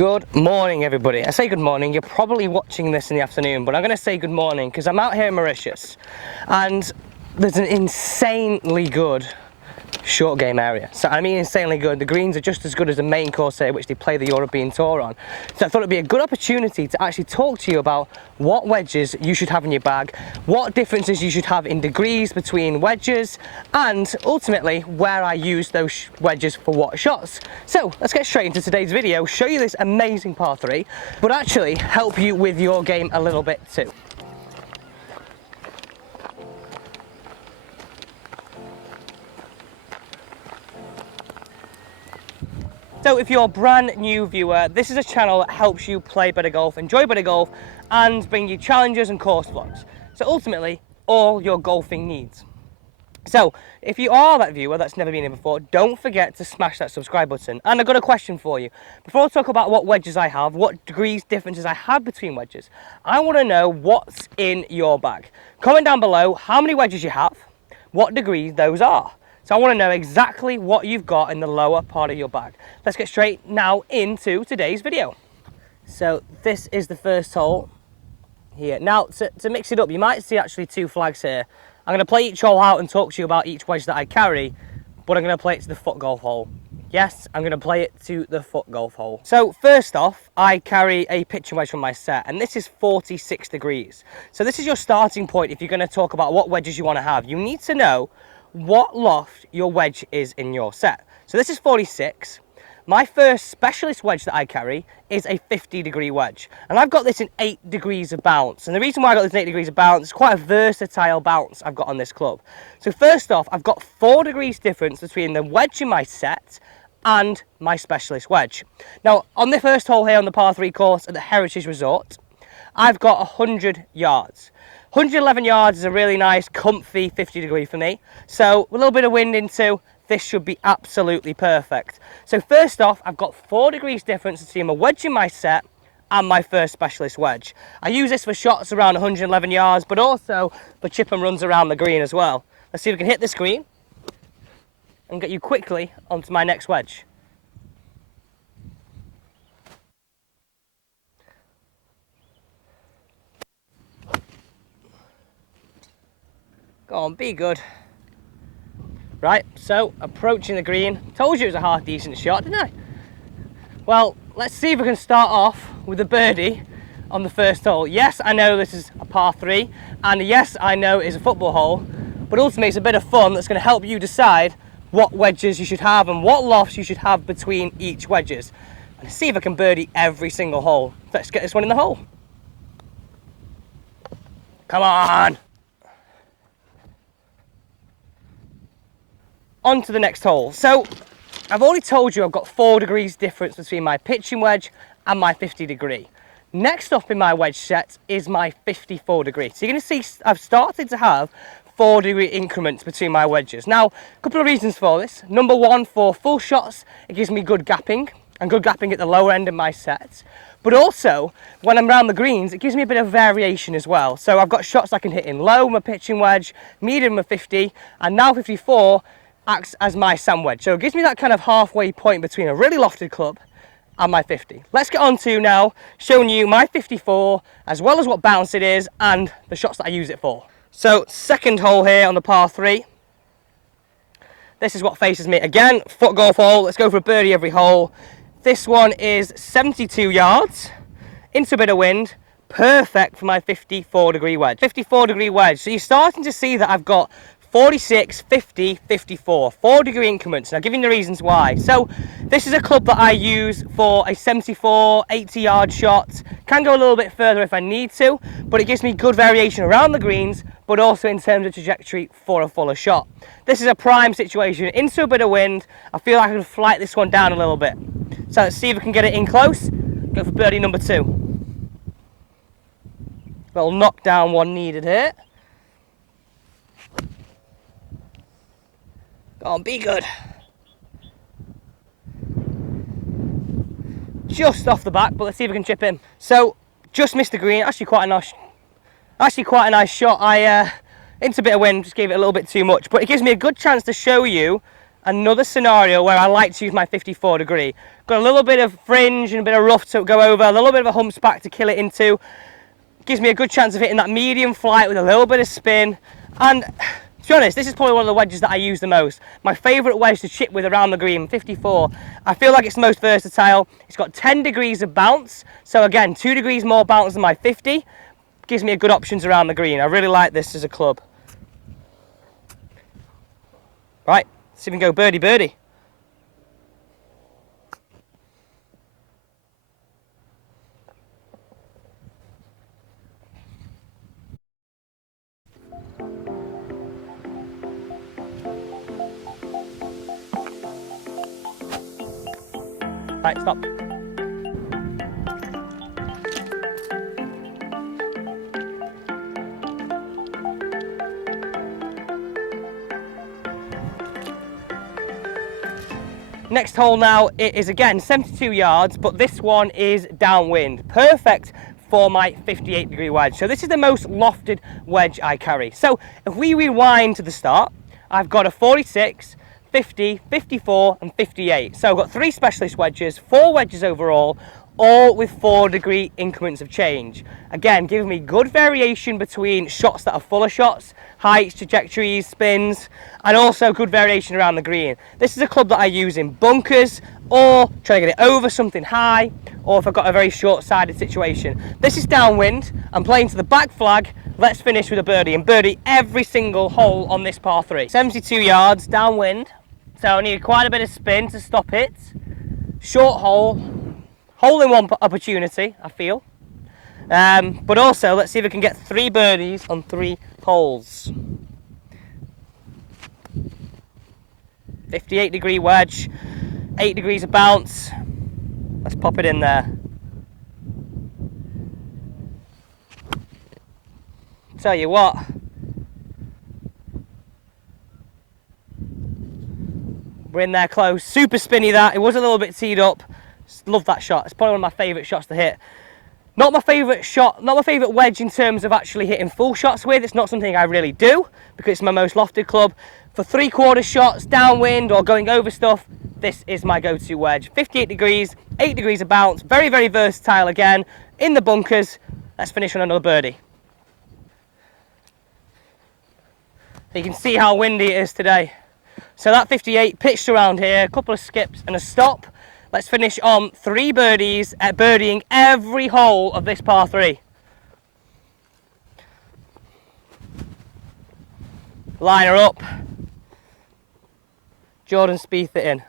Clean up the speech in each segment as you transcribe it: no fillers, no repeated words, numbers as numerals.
Good morning, everybody. I say good morning, you're probably watching this in the afternoon, but I'm going to say good morning because I'm out here in Mauritius and there's an insanely good short game area. So I mean insanely good. The greens are just as good as the main course here, which they play the European Tour on. So I thought it'd be a good opportunity to actually talk to you about what wedges you should have in your bag, what differences you should have in degrees between wedges, and ultimately where I use those wedges for what shots. So let's get straight into today's video, show you this amazing par 3, but actually help you with your game a little bit too. So if you're a brand new viewer, this is a channel that helps you play better golf, enjoy better golf, and bring you challenges and course vlogs. So ultimately, all your golfing needs. So if you are that viewer that's never been here before, don't forget to smash that subscribe button. And I've got a question for you. Before I talk about what wedges I have, what degrees differences I have between wedges, I want to know what's in your bag. Comment down below how many wedges you have, what degrees those are. So I want to know exactly what you've got in the lower part of your bag. Let's get straight now into today's video. So this is the first hole here. Now to mix it up, you might see actually two flags here. I'm going to play each hole out and talk to you about each wedge that I carry, but I'm going to play it to the foot golf hole. Yes, I'm going to play it to the foot golf hole. So first off, I carry a pitching wedge from my set, and this is 46 degrees. So this is your starting point if you're going to talk about what wedges you want to have. You need to know what loft your wedge is in your set. So this is 46. My first specialist wedge that I carry is a 50-degree wedge, and I've got this in 8 degrees of bounce. And the reason why I got this in 8 degrees of bounce is quite a versatile bounce I've got on this club. So first off, I've got 4 degrees difference between the wedge in my set and my specialist wedge. Now on the first hole here on the par 3 course at the Heritage Resort, I've got 100 yards. 111 yards is a really nice, comfy 50 degree for me. So with a little bit of wind into, this should be absolutely perfect. So first off, I've got 4 degrees difference between my wedge in my set and my first specialist wedge. I use this for shots around 111 yards, but also for chip and runs around the green as well. Let's see if we can hit this green and get you quickly onto my next wedge. Go on, be good. Right, so approaching the green. Told you it was a half decent shot, didn't I? Well, let's see if we can start off with a birdie on the first hole. Yes, I know this is a par 3, and yes, I know it's a football hole, but ultimately it's a bit of fun that's going to help you decide what wedges you should have and what lofts you should have between each wedges. And see if I can birdie every single hole. Let's get this one in the hole. Come on! On to the next hole. So I've already told you I've got 4 degrees difference between my pitching wedge and my 50 degree. Next up in my wedge set is my 54 degree. So you're going to see I've started to have 4 degree increments between my wedges. Now, a couple of reasons for this. Number one, for full shots, it gives me good gapping, and good gapping at the lower end of my set. But also, when I'm around the greens, it gives me a bit of variation as well. So I've got shots I can hit in low, my pitching wedge, medium, my 50, and now 54, acts as my sand wedge. So it gives me that kind of halfway point between a really lofted club and my 50. Let's get on to now showing you my 54, as well as what bounce it is and the shots that I use it for. So second hole here on the par 3. This is what faces me. Again, foot golf hole. Let's go for a birdie every hole. This one is 72 yards, into a bit of wind. Perfect for my 54 degree wedge. 54 degree wedge. So you're starting to see that I've got 46, 50, 54, 4 degree increments. Now, giving the reasons why. So this is a club that I use for a 74, 80 yard shot. Can go a little bit further if I need to, but it gives me good variation around the greens, but also in terms of trajectory for a fuller shot. This is a prime situation. Into a bit of wind, I feel like I can flight this one down a little bit. So let's see if we can get it in close. Go for birdie number 2. Little knockdown one needed here. Go on, be good. Just off the back, but let's see if we can chip in. So, just missed the green. Actually quite a nice shot. Into a bit of wind, just gave it a little bit too much, but it gives me a good chance to show you another scenario where I like to use my 54 degree. Got a little bit of fringe and a bit of rough to go over, a little bit of a humps back to kill it into. Gives me a good chance of hitting that medium flight with a little bit of spin. And to be honest, this is probably one of the wedges that I use the most. My favourite wedge to chip with around the green, 54. I feel like it's the most versatile. It's got 10 degrees of bounce. So again, 2 degrees more bounce than my 50. Gives me a good options around the green. I really like this as a club. Right, let's see if we can go birdie birdie. Right, stop. Next hole now, it is again 72 yards, but this one is downwind. Perfect for my 58 degree wedge. So this is the most lofted wedge I carry. So if we rewind to the start, I've got a 46, 50, 54 and 58. So I've got 3 specialist wedges, 4 wedges overall, all with 4 degree increments of change. Again, giving me good variation between shots that are fuller shots, heights, trajectories, spins, and also good variation around the green. This is a club that I use in bunkers, or trying to get it over something high, or if I've got a very short-sided situation. This is downwind, I'm playing to the back flag. Let's finish with a birdie, and birdie every single hole on this par 3. 72 yards, downwind, so I need quite a bit of spin to stop it. Short hole, hole in one opportunity, I feel. But also, let's see if we can get 3 birdies on 3 holes. 58 degree wedge, 8 degrees of bounce. Let's pop it in there. Tell you what, we're in there close. Super spinny that. It was a little bit teed up. Love that shot. It's probably one of my favourite shots to hit. Not my favourite shot, not my favourite wedge in terms of actually hitting full shots with. It's not something I really do because it's my most lofted club. For 3/4 shots, downwind or going over stuff, this is my go-to wedge. 58 degrees, 8 degrees of bounce, very, very versatile again. In the bunkers, let's finish on another birdie. You can see how windy it is today. So that 58 pitched around here, a couple of skips and a stop. Let's finish on 3 birdies at birdieing every hole of this par 3. Line her up. Jordan Spieth it in.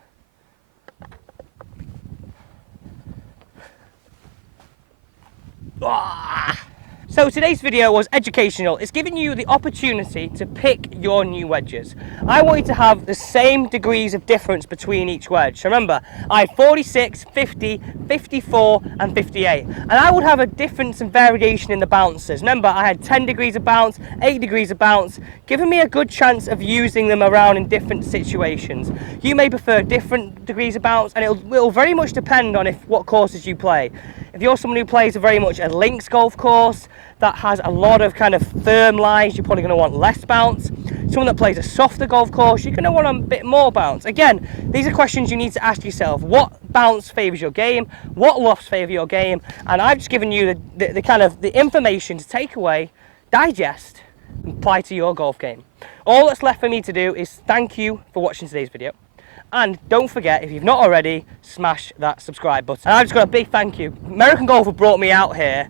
So today's video was educational. It's giving you the opportunity to pick your new wedges. I want you to have the same degrees of difference between each wedge. So remember, I had 46, 50, 54 and 58. And I would have a difference and variation in the bounces. Remember, I had 10 degrees of bounce, 8 degrees of bounce, giving me a good chance of using them around in different situations. You may prefer different degrees of bounce, and it'll very much depend on what courses you play. If you're someone who plays very much a links golf course that has a lot of kind of firm lies, you're probably going to want less bounce. Someone that plays a softer golf course, you're going to want a bit more bounce. Again, these are questions you need to ask yourself. What bounce favours your game? What lofts favour your game? And I've just given you the kind of the information to take away, digest, and apply to your golf game. All that's left for me to do is thank you for watching today's video. And don't forget, if you've not already, smash that subscribe button. And I've just got a big thank you. American Golf have brought me out here,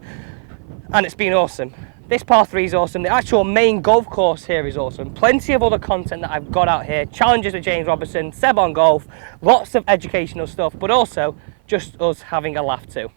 and it's been awesome. This par 3 is awesome. The actual main golf course here is awesome. Plenty of other content that I've got out here. Challenges with James Robertson, Seb on Golf, lots of educational stuff, but also just us having a laugh too.